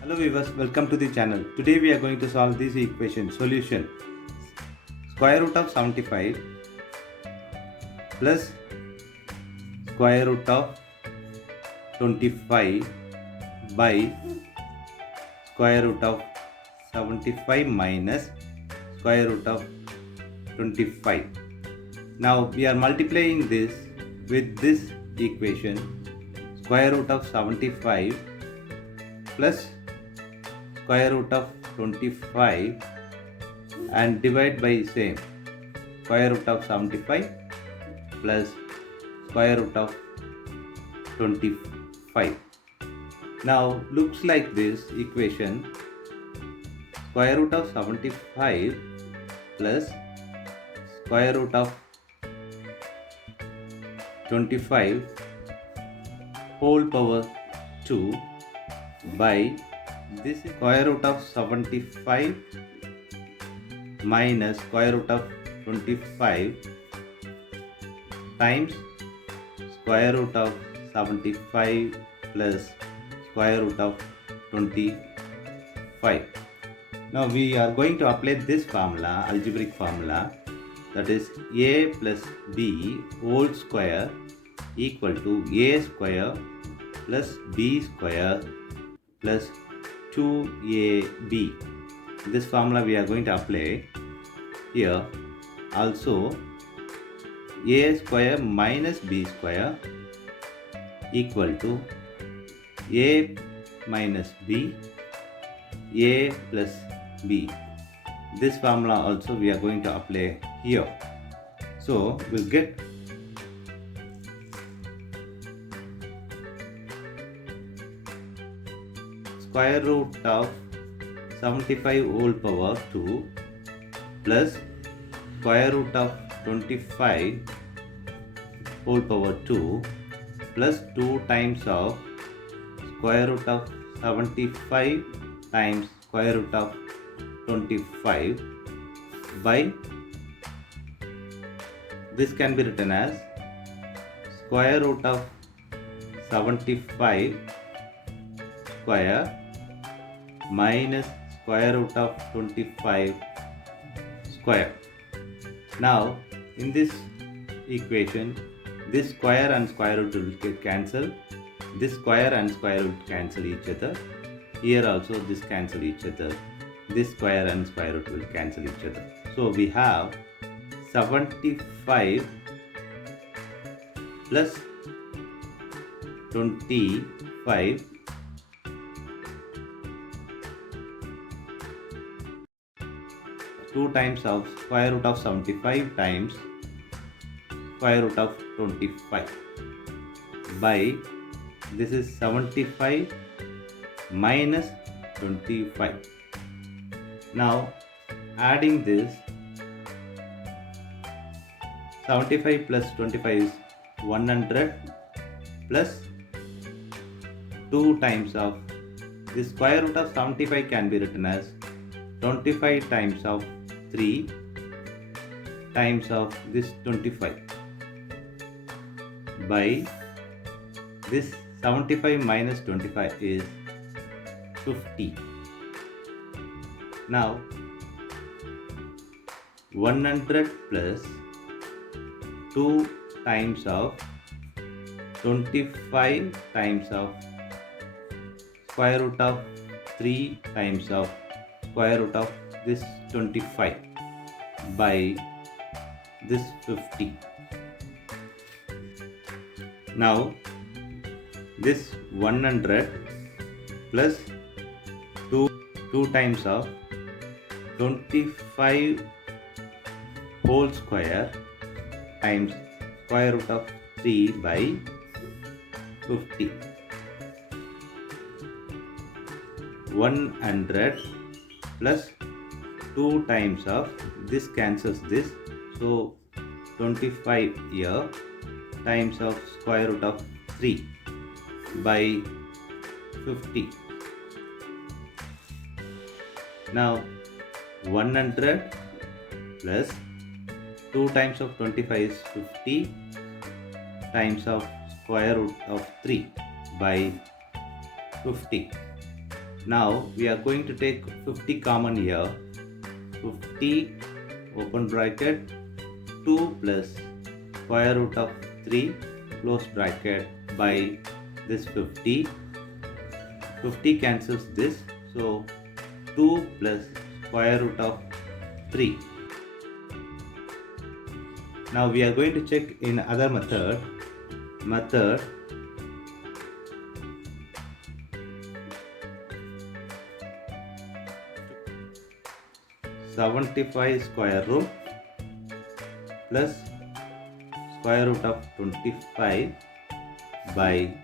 Hello viewers, welcome to the channel. Today we are going to solve this equation. Solution: square root of 75 plus square root of 25 by square root of 75 minus square root of 25. Now we are multiplying this with this equation. Square root of 75 plus square root of 25 and divide by same square root of 75 plus square root of 25. Now looks like this equation: square root of 75 plus square root of 25 whole power 2 by this is square root of 75 minus square root of 25 times square root of 75 plus square root of 25. Now we are going to apply this formula, algebraic formula, that is a plus b whole square equal to a square plus b square plus 2ab. This formula we are going to apply here. Also a square minus b square equal to a minus b, a plus b. This formula also we are going to apply here. So we'll get square root of 75 whole power 2 plus square root of 25 whole power 2 plus 2 times of square root of 75 times square root of 25 by this can be written as square root of 75 square minus square root of 25 square. Now in this equation, this square and square root will get cancelled. This square and square root cancel each other. Here also this cancel each other. This square and square root will cancel each other. So we have 75 plus 25 2 times of square root of 75 times square root of 25 by this is 75 minus 25. Now adding this 75 plus 25 is 100 plus 2 times of this square root of 75 can be written as 25 times of 3 times of this 25 by this 75 minus 25 is 50. Now 100 plus 2 times of 25 times of square root of 3 times of square root of this 25 by this 50. Now this 100 plus 2 times of 25 whole square times square root of 3 by 50. 100 plus 2 times of this cancels this, so 25 here times of square root of 3 by 50. Now 100 plus 2 times of 25 is 50 times of square root of 3 by 50 Now we are going to take 50 common here. 50 open bracket 2 plus square root of 3 close bracket by this 50. 50 cancels this, so 2 plus square root of 3. Now we are going to check in other method. Method 75 square root plus square root of 25 by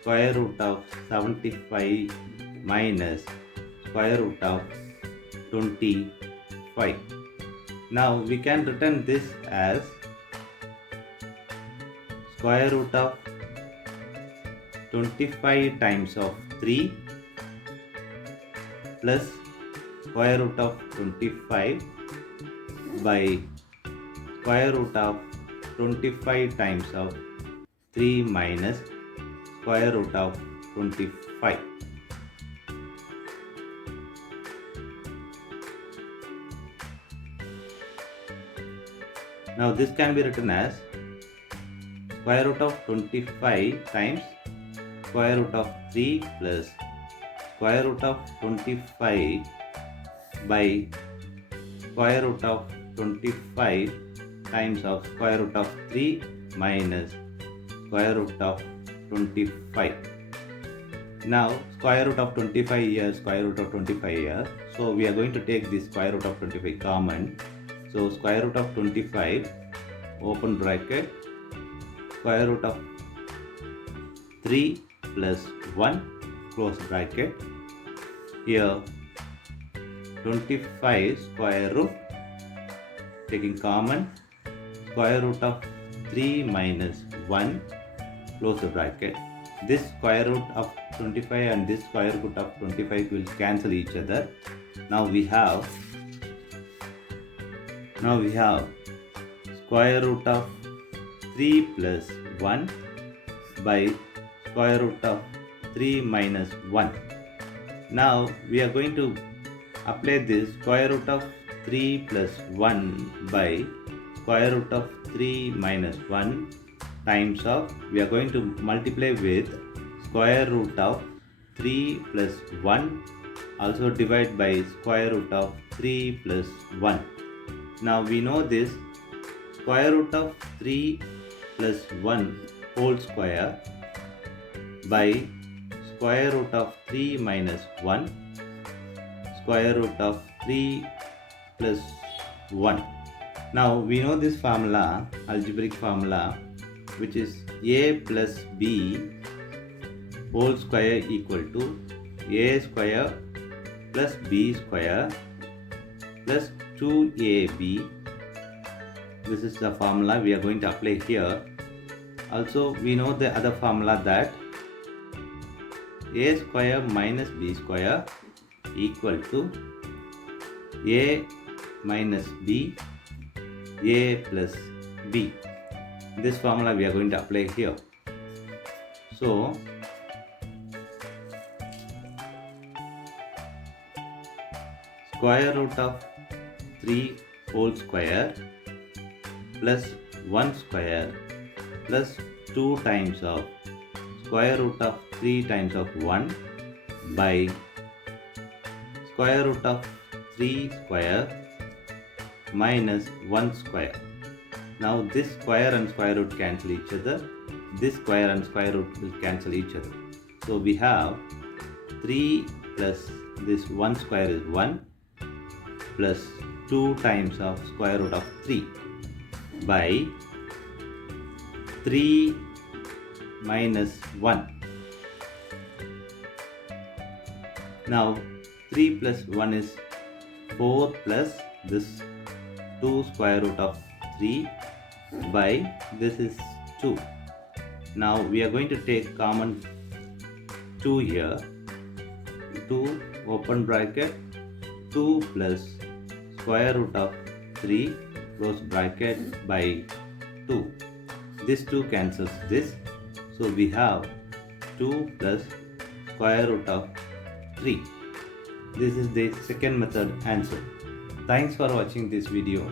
square root of 75 minus square root of 25. Now we can written this as square root of 25 times of 3 plus square root of 25 by square root of 25 times of 3 minus square root of 25. Now this can be written as square root of 25 times square root of 3 plus square root of 25 by square root of 25 times of square root of 3 minus square root of 25. Now square root of 25 here, square root of 25 here. So we are going to take the square root of 25 common. So square root of 25 open bracket square root of 3 plus 1 close bracket. Here 25 square root taking common square root of 3 minus 1 close the bracket. This square root of 25 and this square root of 25 will cancel each other. Now we have square root of 3 plus 1 by square root of 3 minus 1. Now we are going to apply this square root of 3 plus 1 by square root of 3 minus 1 times of, we are going to multiply with square root of 3 plus 1 also divide by square root of 3 plus 1. Now we know this square root of 3 plus 1 whole square by square root of 3 minus 1 square root of 3 plus 1. Now we know this formula, algebraic formula, which is a plus b whole square equal to a square plus b square plus 2ab. This is the formula we are going to apply here. Also we know the other formula that a square minus b square equal to a minus b, a plus b. This formula we are going to apply here. So square root of 3 whole square plus 1 square plus 2 times of square root of 3 times of 1 by square root of 3 square minus 1 square. Now this square and square root cancel each other. This square and square root will cancel each other. So we have 3 plus this 1 square is 1 plus 2 times of square root of 3 by 3 minus 1. Now 3 plus 1 is 4 plus this 2 square root of 3 by this is 2. Now we are going to take common 2 here. 2 open bracket 2 plus square root of 3 close bracket by 2. This 2 cancels this. So we have 2 plus square root of 3. This is the second method answer. Thanks for watching this video.